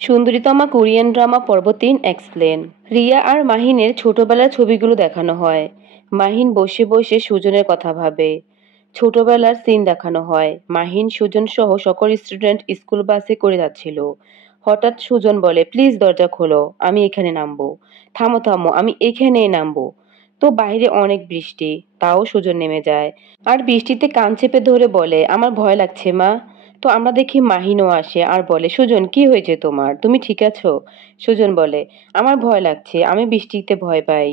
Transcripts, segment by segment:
সুন্দরীতমা Korean drama পর্ব ৩ explain. Riya আর মাহিনের ছোটবেলার ছবিগুলো দেখানো হয়। মাহিন বসে বসে সুজনের কথা ভাবে। ছোটবেলার সিন দেখানো হয়। মাহিন সুজন সহ সকল স্টুডেন্ট স্কুল বাসে করে যাচ্ছিল। হঠাৎ সুজন বলে, প্লিজ দরজা খোলো, আমি এখানে নামবো। থামো থামো, আমি এখানেই নামবো। তো বাইরে অনেক বৃষ্টি, তাও সুজন নেমে যায়। আর বৃষ্টিতে কান চেপে ধরে বলে, আমার ভয় লাগছে মা। তো আমরা দেখি মাহিনও আসে আর বলে, সুজন কি হয়েছে তোমার, তুমি ঠিক আছো? সুজন বলে, আমার ভয় লাগছে, আমি বৃষ্টিতে ভয় পাই।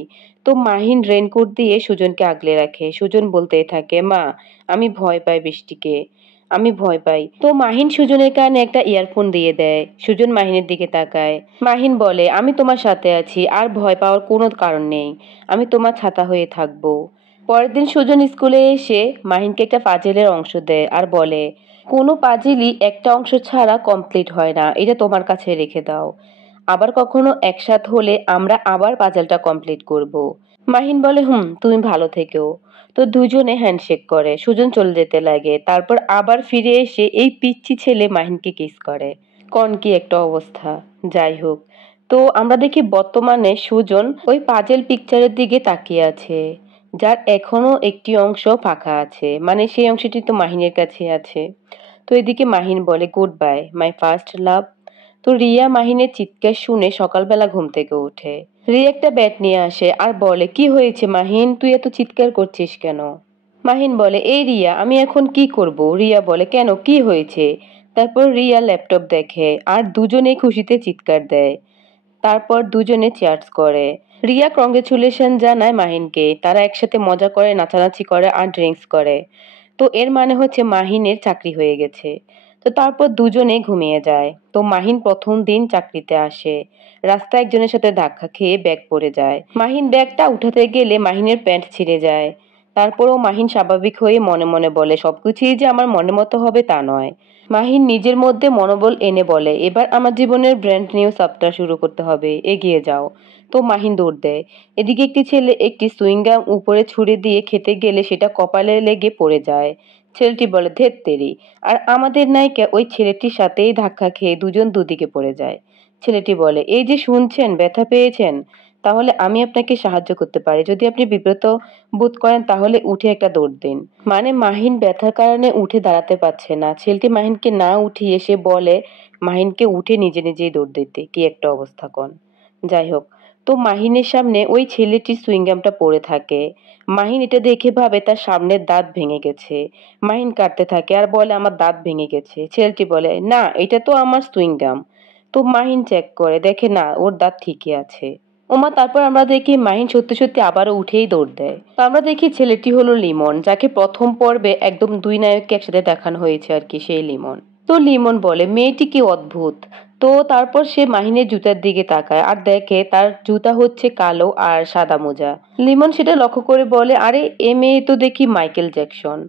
তো মাহিন রেনকোট দিয়ে সুজনকে আগলে রাখে। সুজন বলতে থাকে, মা আমি ভয় পাই বৃষ্টিকে, আমি ভয় পাই। তো মাহিন সুজনের কানে একটা ইয়ারফোন দিয়ে দেয়। সুজন মাহিনের দিকে তাকায়। মাহিন বলে, আমি তোমার সাথে আছি, আর ভয় পাওয়ার কোনো কারণ নেই, আমি তোমার ছাতা হয়ে থাকবো। পরের দিন সুজন স্কুলে এসে মাহিনকে একটা পাজেলের অংশ দেয় আর বলে, কোনো পাজেলই একটা অংশ ছাড়া কমপ্লিট হয় না, এটা তোমার কাছে রেখে দাও। আবার কখনো একসাথ হলে আমরা আবার পাজেলটা কমপ্লিট করব। মাহিন বলে, তুমি ভালো থেকো। তো দুজনে হ্যান্ডশেক করে। সুজন চলে যেতে লাগে। তারপর আবার ফিরে এসে এই পিচ্চি ছেলে মাহিনকে কিস করে। কন কি একটা অবস্থা। যাই হোক, তো আমরা দেখি বর্তমানে সুজন ওই পাজেল পিকচারের দিকে তাকিয়ে আছে, যার এখনো একটি অংশ ফাঁকা আছে, মানে সেই অংশটি তো মাহিনের কাছে আছে। তো এদিকে মাহিন বলে, goodbye my first love. তো রিয়া মাহিনের চিৎকার শুনে সকালবেলা ঘুম থেকে ওঠে। রিয়া একটা ব্যাট নিয়ে আসে আর বলে, কি হয়েছে মাহিন, তুই এত চিৎকার করছিস কেন? মাহিন বলে, এই রিয়া আমি এখন কি করব? রিয়া বলে, কেন কি হয়েছে? তারপর রিয়া ল্যাপটপ দেখে আর দুজনেই খুশিতে চিৎকার দেয়। তারপর দুজনে চেয়ার্স করে। রিয়া কংগ্রেচুলেশন জানায় মাহিনকে। তারা একসাথে মজা করে, নাচানাচি করে আর ড্রিঙ্কস করে। তো এর মানে হচ্ছে মাহিনের চাকরি হয়ে গেছে। তো তারপর দুজনে ঘুমিয়ে যায়। তো মাহিন প্রথম দিন চাকরিতে আসে। রাস্তায় একজনের সাথে ধাক্কা খেয়ে ব্যাগ পড়ে যায়। মাহিন ব্যাগটা উঠাতে গেলে মাহিনের প্যান্ট ছিঁড়ে যায়। তারপরও মাহিন স্বাভাবিক হয়ে মনে মনে বলে, সবকিছুই যে আমার মনের মতো হবে তা নয়। মাহিন নিজের মধ্যে মনোবল এনে বলে, এবার আমার জীবনের ব্র্যান্ড নিউ চ্যাপ্টার শুরু করতে হবে, এগিয়ে যাও। তো মাহিন দৌড় দেয়। এদিকে একটি ছেলে একটি সুইংগাম উপরে ছুঁড়ে দিয়ে খেতে গেলে সেটা কপালে লেগে পড়ে যায়। ছেলেটি বলে, ধেৎ তেরি। আর আমাদের নায়িকা ওই ছেলেটির সাথেই ধাক্কা খেয়ে দুজন দুদিকে পড়ে যায়। ছেলেটি বলে, এই যে শুনছেন, ব্যথা পেয়েছেন, তাহলে আমি আপনাকে সাহায্য করতে পারি। যদি আপনি বিব্রত বোধ করেন তাহলে উঠে একটা দৌড় দিন। মানে মাহিন ব্যথার কারণে উঠে দাঁড়াতে পারছে না। ছেলেটি মাহিনকে না উঠিয়ে সে বলে মাহিনকে উঠে নিজে নিজেই দৌড় দিতে। কি একটা অবস্থা কন। যাই হোক, তো মাহিনের সামনে ওই ছেলেটির সুইংগামটা পড়ে থাকে। মাহিন এটা দেখে ভাবে তার সামনের দাঁত ভেঙে গেছে। মাহিন কাটতে থাকে আর বলে, আমার দাঁত ভেঙে গেছে। ছেলেটি বলে, না এটা তো আমার সুইংগাম। তো মাহিন চেক করে দেখে না, ওর দাঁত ঠিকই আছে। ওমা, তারপর আমরা দেখি মাহিন সত্যি সত্যি আবারও উঠেই দৌড় দেয়। তো আমরা দেখি ছেলেটি হলো লিমন, যাকে প্রথম পর্বে একদম দুই নায়ককে একসাথে দেখানো হয়েছে আর কি, সেই লিমন। তো লিমন বলে, মেয়েটি কি অদ্ভুত। তো তারপর সে মাহিনের জুতার দিকে তাকায় আর দেখে তার জুতা হচ্ছে কালো আর সাদা মোজা। লিমন সেটা লক্ষ্য করে বলে, আরে এ মেয়ে তো দেখি মাইকেল জ্যাকসন।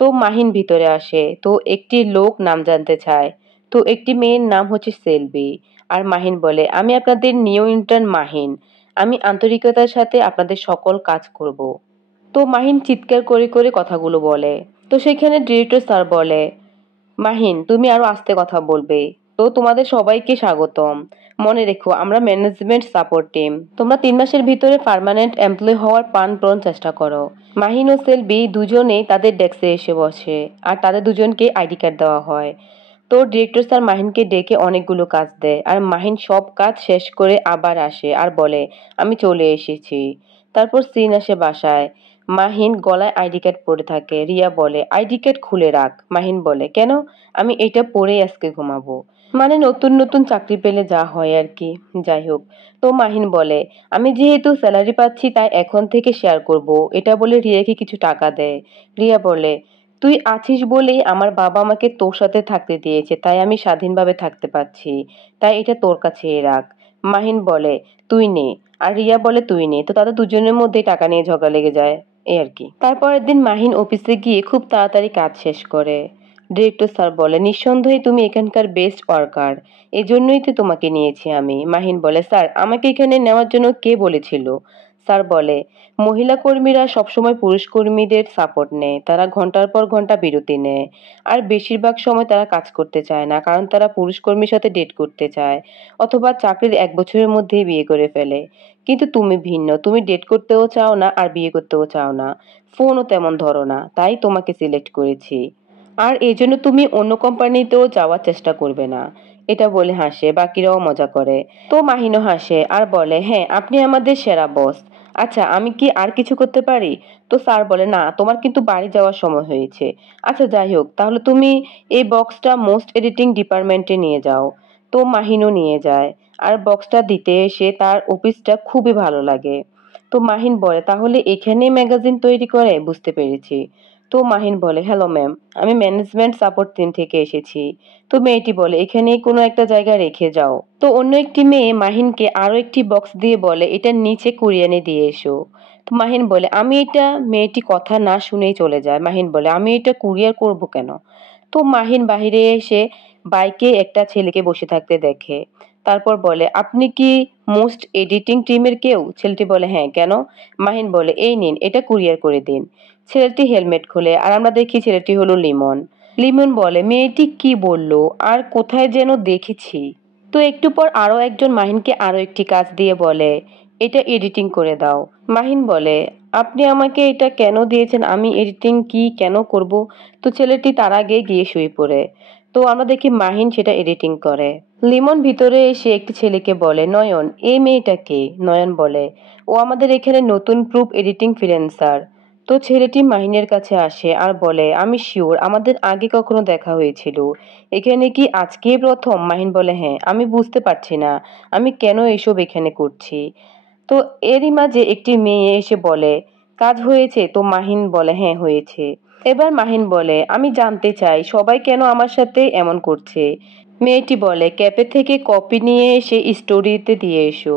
তো মাহিন ভিতরে আসে। তো একটি লোক নাম জানতে চায়। তো একটি মেয়ের নাম হচ্ছে সেলবি। আর মাহিন বলে, আমি আপনাদের নিউ ইন্টার্ন মাহিন, আমি আন্তরিকতার সাথে আপনাদের সকল কাজ করব। তো মাহিন চিৎকার করে করে কথাগুলো বলে। তো সেখানে ডিরেক্টর স্যার বলে, মাহিন তুমি আরো আস্তে কথা বলবে। তো তোমাদের সবাইকে স্বাগতম। মনে রেখো আমরা ম্যানেজমেন্ট সাপোর্ট টিম। তোমরা 3 মাসের ভিতরে পার্মানেন্ট এমপ্লয়ি হওয়ার প্রাণপণ চেষ্টা করো। মাহিন ও সেলবি দুজনেই তাদের ডেস্কে এসে বসে আর তাদের দুজনকে আইডি কার্ড দেওয়া হয়। তো ডিরেক্টর স্যার মাহিনকে ডেকে অনেকগুলো কাজ দেয় আর মাহিন সব কাজ শেষ করে আবার আসে আর বলে, আমি চলে এসেছি। তারপর সিন আসে বাসায়। মাহিন গলায় আইডি কার্ড পরে থাকে। রিয়া বলে, আইডি কার্ড খুলে রাখ। মাহিন বলে, কেন? আমি এটা পরেই আজকে ঘুমাবো। মানে নতুন নতুন চাকরি পেলে যা হয় আর কি। যাই হোক, তো মাহিন বলে, আমি যেহেতু স্যালারি পাচ্ছি তাই এখন থেকে শেয়ার করব। এটা বলে রিয়াকে কিছু টাকা দেয়। রিয়া বলে, তুই আছিস বলেই আমার বাবা আমাকে তোর সাথে থাকতে দিয়েছে, তাই আমি স্বাধীনভাবে থাকতে পারছি, তাই এটা তোর কাছে রাখ। মাহিন বলে, তুই নে। আর রিয়া বলে, তুই নে। তো তাদের দুজনের মধ্যে টাকা নিয়ে ঝগড়া লেগে যায়, এই আর কি। তারপরের দিন মাহিন অফিসে গিয়ে খুব তাড়াতাড়ি কাজ শেষ করে। ডিরেক্টর স্যার বলে, নিঃসন্দেহে তুমি এখানকার বেস্ট ওয়ার্কার, এজন্যই তো তোমাকে নিয়েছি আমি। মাহিন বলে, স্যার আমাকে এখানে নেওয়ার জন্য কে বলেছিল? স্যার বলে, মহিলা কর্মীরা সবসময় পুরুষ কর্মীদের সাপোর্ট নেয়, তারা ঘন্টার পর ঘন্টা বিরতি নেয়, আর বেশিরভাগ সময় তারা কাজ করতে চায় না, কারণ তারা পুরুষ কর্মীর সাথে ডেট করতে চায় অথবা চাকরির 1 বছরের মধ্যেই বিয়ে করে ফেলে। কিন্তু তুমি ভিন্ন, তুমি ডেট করতেও চাও না আর বিয়ে করতেও চাও না, ফোনও তেমন ধরো না, তাই তোমাকে সিলেক্ট করেছি। আর এই জন্য তুমি অন্য কোম্পানিতেও যাওয়ার চেষ্টা করবে না। এটা বলে হাসে, বাকিরাও মজা করে। তো মাহিনও হাসে আর বলে, হ্যাঁ আপনি আমাদের সেরা বস। আচ্ছা আমি কি আর কিছু করতে পারি? তো স্যার বলে, না তোমার কিন্তু বাড়ি যাওয়ার সময় হয়েছে। আচ্ছা যাই হোক, তাহলে তুমি এই বক্সটা মোস্ট এডিটিং ডিপার্টমেন্টে নিয়ে যাও। তো মাহিনও নিয়ে যায়, আর বক্সটা দিতে এসে তার অফিসটা খুবই ভালো লাগে। তো মাহিন বলে, তাহলে এখানেই ম্যাগাজিন তৈরি করে? বুঝতে পেরেছি। তো মাহিন বলে, হ্যালো ম্যাম, আমি ম্যানেজমেন্ট সাপোর্ট টিম থেকে এসেছি। তো মেয়েটি বলে, এখানেই কোনো একটা জায়গায় রেখে যাও। তো অন্য একটি মেয়ে মাহিনকে আরো একটি বক্স দিয়ে বলে, এটা নিচে কুরিয়ানে দিয়ে এসো। তো মাহিন বলে, আমি এটা, মেয়েটি কথা না শুনেই চলে যায়। মাহিন বলে, আমি এটা কুরিয়ার করব কেন? তো মাহিন বাহিরে এসে বাইকে একটা ছেলেকে বসে থাকতে দেখে। তারপর বলে, আপনি কি মোস্ট এডিটিং টিমের কেউ? ছেলেটি বলে, হ্যাঁ কেন? মাহিন বলে, এই নিন, এটা কুরিয়ার করে দিন। ছেলেটি হেলমেট খোলে আর আমরা দেখি ছেলেটি হলো লিমন। লিমন বলে, মেয়েটি কি বললো আর কোথায় যেন দেখেছি। তো একটু পর আরো একজন মাহিনকে আরো একটি কাজ দিয়ে বলে, এটা এডিটিং করে দাও। মাহিন বলে, আপনি আমাকে এটা কেন দিয়েছেন? আমি এডিটিং কি কেন করব? তো ছেলেটি তার আগে গিয়ে শুয়ে পড়ে। তো আমরা দেখি মাহিন সেটা এডিটিং করে। লিমন ভিতরে এসে একটি ছেলেকে বলে, নয়ন, এই মেয়েটা কে? নয়ন বলে, ও আমাদের এখানে নতুন প্রুফ এডিটিং ফ্রিল্যান্সার। তো ছেলেটি মাহিনের কাছে আসে আর বলে, আমি শিওর আমাদের আগে কখনো দেখা হয়েছিল, এখানে কি আজকেই প্রথম? মাহিন বলে, হ্যাঁ, আমি বুঝতে পারছি না আমি কেন এসব এখানে করছি। তো এরই মাঝে একটি মেয়ে এসে বলে, কাজ হয়েছে? তো মাহিন বলে, হ্যাঁ হয়েছে। এবার মাহিন বলে, আমি জানতে চাই সবাই কেন আমার সাথে এমন করছে। মেয়েটি বলে, ক্যাফে থেকে কপি নিয়ে এসে স্টোরিতে দিয়ে এসো।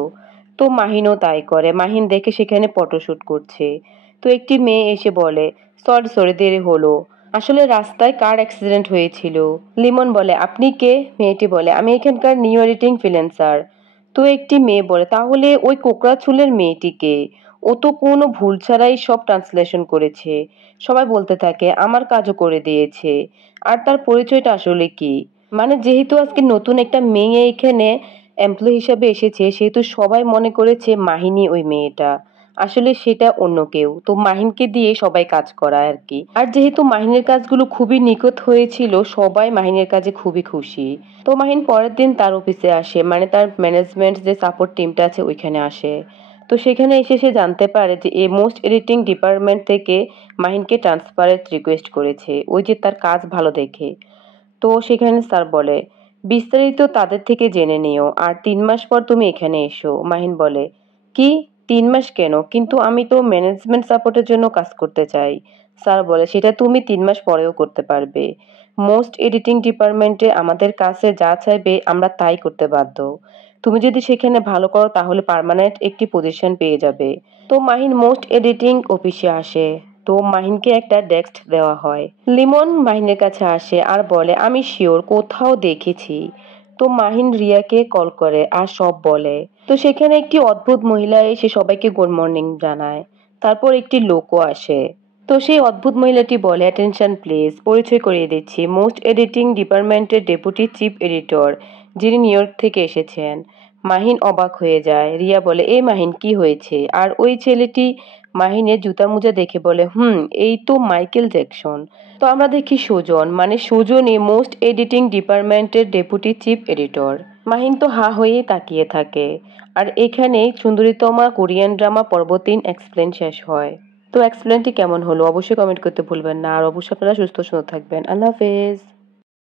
তো মাহিনও তাই করে। মাহিন দেখে সেখানে ফটোশুট করছে। তো একটি মেয়ে এসে বলে, সরি সরি, দেরি হলো, আসলে রাস্তায় কার অ্যাক্সিডেন্ট হয়েছিল। লিমন বলে, আপনি কে? মেয়েটি বলে, আমি এখানকার নিউ এডিটিং ফ্রিল্যান্সার। তো একটি মেয়ে বলে, তাহলে ওই কোকড়া চুলের মেয়েটিকে? ও তো কোনো ভুল ছাড়াই সব ট্রান্সলেশন করেছে। সবাই বলতে থাকে আমার কাজও করে দিয়েছে। আর তার পরিচয়টা আসলে কি? মানে যেহেতু আজকে নতুন একটা মেয়ে এখানে এমপ্লয়ি হিসাবে এসেছে, সেহেতু সবাই মনে করেছে মাহিনী ওই মেয়েটা। আসলে সেটা অন্য কেউ। তো মাহিনকে দিয়ে সবাই কাজ করায় আর কি। আর যেহেতু মাহিনের কাজগুলো খুবই নিখুঁত হয়েছিল, সবাই মাহিনের কাজে খুবই খুশি। তো মাহিন পরের দিন তার অফিসে আসে, মানে তার ম্যানেজমেন্ট যে সাপোর্ট টিমটা আছে ওইখানে আসে। তো সেখানে এসে সে জানতে পারে যে এই মোস্ট এডিটিং ডিপার্টমেন্ট থেকে মাহিনকে ট্রান্সফারের রিকোয়েস্ট করেছে, ওই যে তার কাজ ভালো দেখে। তো সেখানে স্যার বলে, বিস্তারিত তাদের থেকে জেনে নিও, আর 3 মাস পর তুমি এখানে এসো। মাহিন বলে, কি 3 মাস কেন? কিন্তু আমি তো ম্যানেজমেন্ট সাপোর্টের জন্য কাজ করতে চাই। স্যার বলে, সেটা তুমি 3 মাস পরেও করতে পারবে। মোস্ট এডিটিং ডিপার্টমেন্টে আমাদের কাছে যা চাইবে আমরা তাই করতে বাধ্য। তুমি যদি সেখানে ভালো করো তাহলে পার্মানেন্ট একটি পজিশন পেয়ে যাবে। তো মাহিন মোস্ট এডিটিং অফিসে আসে। তো মাহিনকে একটা ডেস্ক দেওয়া হয়। লিমন মাহিনের কাছে আসে আর বলে, আমি শিওর কোথাও দেখেছি। তো মাহিন রিয়াকে কল করে আর সব বলে। তো সেখানে একটি অদ্ভুত মহিলা এসে সবাইকে গুড মর্নিং জানায়। তারপর একটি লোকও আসে। তো সেই অদ্ভুত মহিলাটি বলে, অ্যাটেনশন প্লিজ, পরিচয় করিয়ে দিচ্ছি, মোস্ট এডিটিং ডিপার্টমেন্টের ডেপুটি চিফ এডিটর, যিনি নিউ ইয়র্ক থেকে এসেছেন। মাহিন অবাক হয়ে যায়। রিয়া বলে, এই মাহিন কি হয়েছে? আর ওই ছেলেটি মাহিনের জুতা মোজা দেখে বলে, এই তো মাইকেল জ্যাকসন। তো আমরা দেখি সুজন, মানে সুজনই মোস্ট এডিটিং ডিপার্টমেন্টের ডেপুটি চিফ এডিটর। মাহিন তো হা হয়েই তাকিয়ে থাকে। আর এখানেই সুন্দরীতমা কোরিয়ান ড্রামা পর্ব 3 এক্সপ্লেন শেষ হয়। তো এক্সপ্লেনটি কেমন হলো অবশ্যই কমেন্ট করতে ভুলবেন না, আর অবশ্যই আপনারা সুস্থ সুন্দর থাকবেন। আল্লাহ হাফেজ।